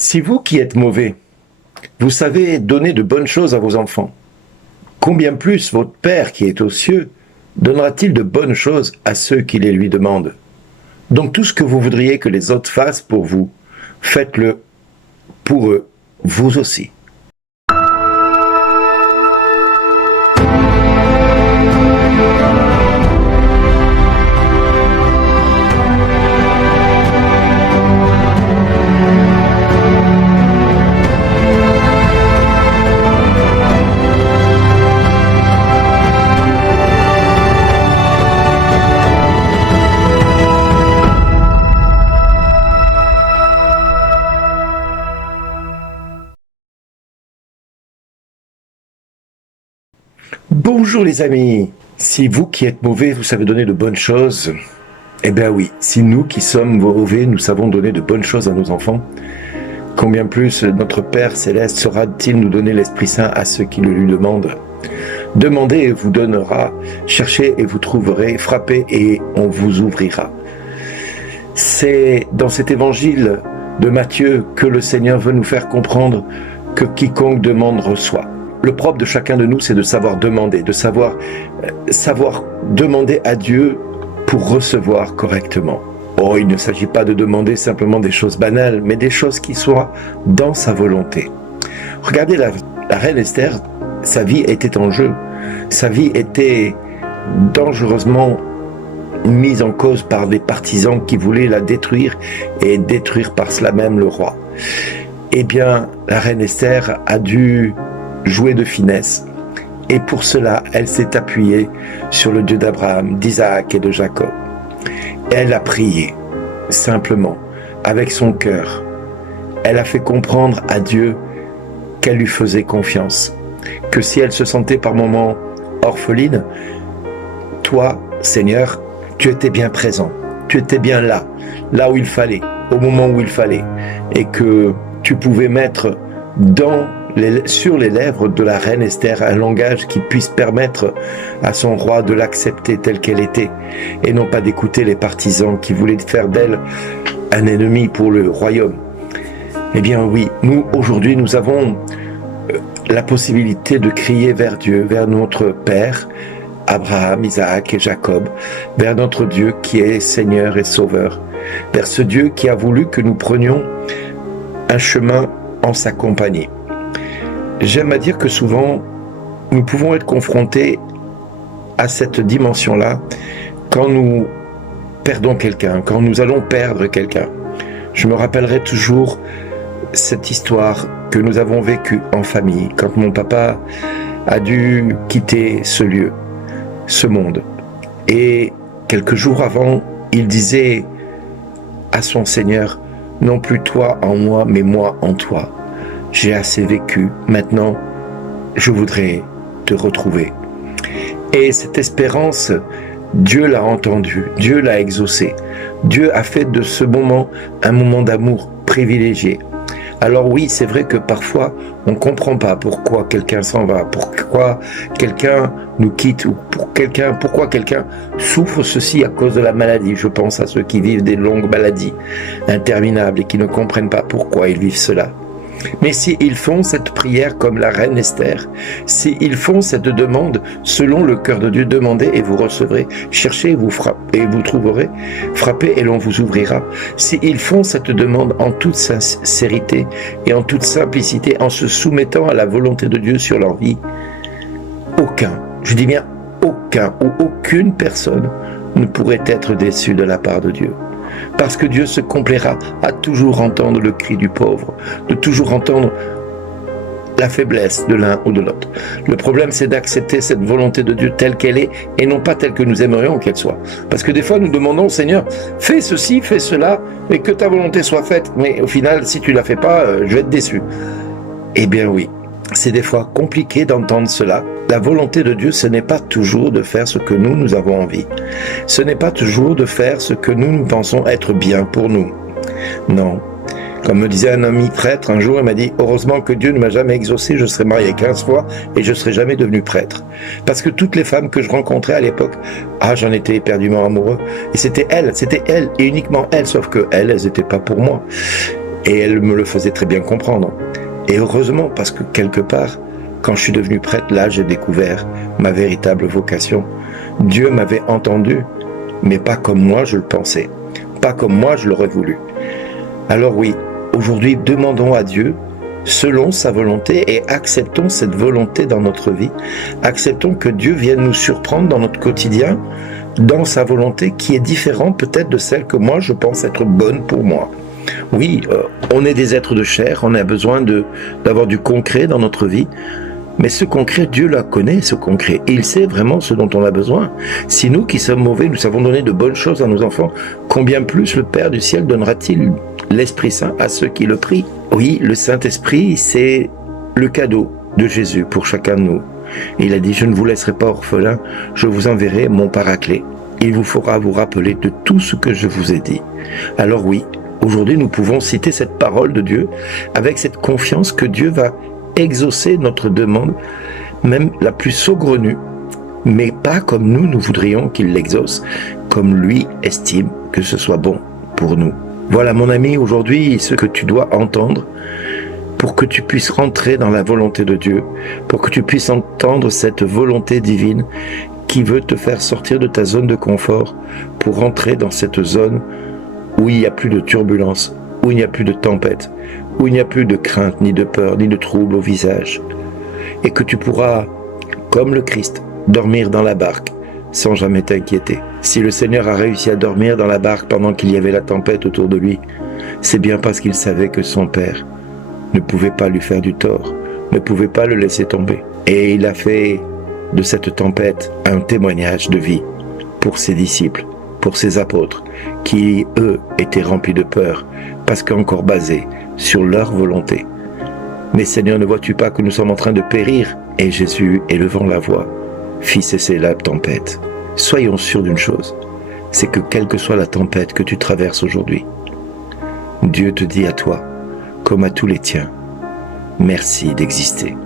Si vous qui êtes mauvais, vous savez donner de bonnes choses à vos enfants, combien plus votre Père qui est aux cieux donnera-t-il de bonnes choses à ceux qui les lui demandent? Donc tout ce que vous voudriez que les autres fassent pour vous, faites-le pour eux, vous aussi. Bonjour les amis. Si vous qui êtes mauvais, vous savez donner de bonnes choses, eh bien oui, si nous qui sommes mauvais, nous savons donner de bonnes choses à nos enfants, combien plus notre Père Céleste saura-t-il nous donner l'Esprit Saint à ceux qui le lui demandent? Demandez et vous donnera, cherchez et vous trouverez, frappez et on vous ouvrira. C'est dans cet évangile de Matthieu que le Seigneur veut nous faire comprendre que quiconque demande reçoit. Le propre de chacun de nous, c'est de savoir demander, de savoir demander à Dieu pour recevoir correctement. Oh, il ne s'agit pas de demander simplement des choses banales, mais des choses qui soient dans sa volonté. Regardez la reine Esther, sa vie était en jeu. Sa vie était dangereusement mise en cause par des partisans qui voulaient la détruire et détruire par cela même le roi. Eh bien, la reine Esther a dû jouer de finesse. Et pour cela, elle s'est appuyée sur le Dieu d'Abraham, d'Isaac et de Jacob. Elle a prié, simplement, avec son cœur. Elle a fait comprendre à Dieu qu'elle lui faisait confiance. Que si elle se sentait par moments orpheline, toi, Seigneur, tu étais bien présent. Tu étais bien là où il fallait, au moment où il fallait. Et que tu pouvais mettre sur les lèvres de la reine Esther un langage qui puisse permettre à son roi de l'accepter telle qu'elle était et non pas d'écouter les partisans qui voulaient faire d'elle un ennemi pour le royaume. Eh bien oui, nous aujourd'hui nous avons la possibilité de crier vers Dieu, vers notre Père, Abraham, Isaac et Jacob, vers notre Dieu qui est Seigneur et Sauveur, vers ce Dieu qui a voulu que nous prenions un chemin en sa compagnie. J'aime à dire que souvent, nous pouvons être confrontés à cette dimension-là quand nous perdons quelqu'un, quand nous allons perdre quelqu'un. Je me rappellerai toujours cette histoire que nous avons vécue en famille, quand mon papa a dû quitter ce lieu, ce monde. Et quelques jours avant, il disait à son Seigneur, « Non plus toi en moi, mais moi en toi. J'ai assez vécu, maintenant je voudrais te retrouver. » Et cette espérance, Dieu l'a entendue, Dieu l'a exaucée. Dieu a fait de ce moment un moment d'amour privilégié. Alors oui, c'est vrai que parfois on ne comprend pas pourquoi quelqu'un s'en va, pourquoi quelqu'un nous quitte, ou pourquoi quelqu'un souffre ceci à cause de la maladie. Je pense à ceux qui vivent des longues maladies interminables et qui ne comprennent pas pourquoi ils vivent cela. Mais s'ils font cette prière comme la reine Esther, s'ils font cette demande selon le cœur de Dieu, demandez et vous recevrez, cherchez et vous trouverez, frappez et l'on vous ouvrira. S'ils font cette demande en toute sincérité et en toute simplicité, en se soumettant à la volonté de Dieu sur leur vie, aucun, je dis bien aucun ou aucune personne ne pourrait être déçu de la part de Dieu. Parce que Dieu se complaira à toujours entendre le cri du pauvre, de toujours entendre la faiblesse de l'un ou de l'autre. Le problème, c'est d'accepter cette volonté de Dieu telle qu'elle est et non pas telle que nous aimerions qu'elle soit. Parce que des fois, nous demandons au Seigneur, fais ceci, fais cela, et que ta volonté soit faite. Mais au final, si tu ne la fais pas, je vais être déçu. Eh bien oui, c'est des fois compliqué d'entendre cela. La volonté de Dieu, ce n'est pas toujours de faire ce que nous avons envie. Ce n'est pas toujours de faire ce que nous pensons être bien pour nous. Non. Comme me disait un ami prêtre un jour, il m'a dit « Heureusement que Dieu ne m'a jamais exaucé, je serais marié 15 fois et je ne serais jamais devenu prêtre. » Parce que toutes les femmes que je rencontrais à l'époque, j'en étais éperdument amoureux. Et c'était elles et uniquement elles, sauf que elles n'étaient pas pour moi. Et elle me le faisait très bien comprendre. Et heureusement, parce que quelque part, quand je suis devenu prêtre, là, j'ai découvert ma véritable vocation. Dieu m'avait entendu, mais pas comme moi je le pensais, pas comme moi je l'aurais voulu. Alors oui, aujourd'hui, demandons à Dieu selon sa volonté et acceptons cette volonté dans notre vie. Acceptons que Dieu vienne nous surprendre dans notre quotidien, dans sa volonté qui est différente peut-être de celle que moi je pense être bonne pour moi. Oui, on est des êtres de chair, on a besoin d'avoir du concret dans notre vie, mais ce concret, Dieu la connaît, ce concret, et il sait vraiment ce dont on a besoin. Si nous qui sommes mauvais, nous savons donner de bonnes choses à nos enfants, combien plus le Père du ciel donnera-t-il l'Esprit Saint à ceux qui le prient? Oui, le Saint-Esprit, c'est le cadeau de Jésus pour chacun de nous. Il a dit, je ne vous laisserai pas orphelin, je vous enverrai mon paraclet. Il vous fera vous rappeler de tout ce que je vous ai dit. Alors oui, aujourd'hui nous pouvons citer cette parole de Dieu avec cette confiance que Dieu va exaucer notre demande, même la plus saugrenue, mais pas comme nous voudrions qu'il l'exauce, comme lui estime que ce soit bon pour nous. Voilà mon ami, aujourd'hui ce que tu dois entendre pour que tu puisses rentrer dans la volonté de Dieu, pour que tu puisses entendre cette volonté divine qui veut te faire sortir de ta zone de confort pour rentrer dans cette zone où il n'y a plus de turbulence, où il n'y a plus de tempête, où il n'y a plus de crainte, ni de peur, ni de trouble au visage. Et que tu pourras, comme le Christ, dormir dans la barque sans jamais t'inquiéter. Si le Seigneur a réussi à dormir dans la barque pendant qu'il y avait la tempête autour de lui, c'est bien parce qu'il savait que son Père ne pouvait pas lui faire du tort, ne pouvait pas le laisser tomber. Et il a fait de cette tempête un témoignage de vie pour ses disciples, pour ses apôtres, qui, eux, étaient remplis de peur, parce qu'encore basés sur leur volonté. Mais Seigneur, ne vois-tu pas que nous sommes en train de périr? Et Jésus, élevant la voix, fit cesser la tempête. Soyons sûrs d'une chose, c'est que quelle que soit la tempête que tu traverses aujourd'hui, Dieu te dit à toi, comme à tous les tiens, merci d'exister.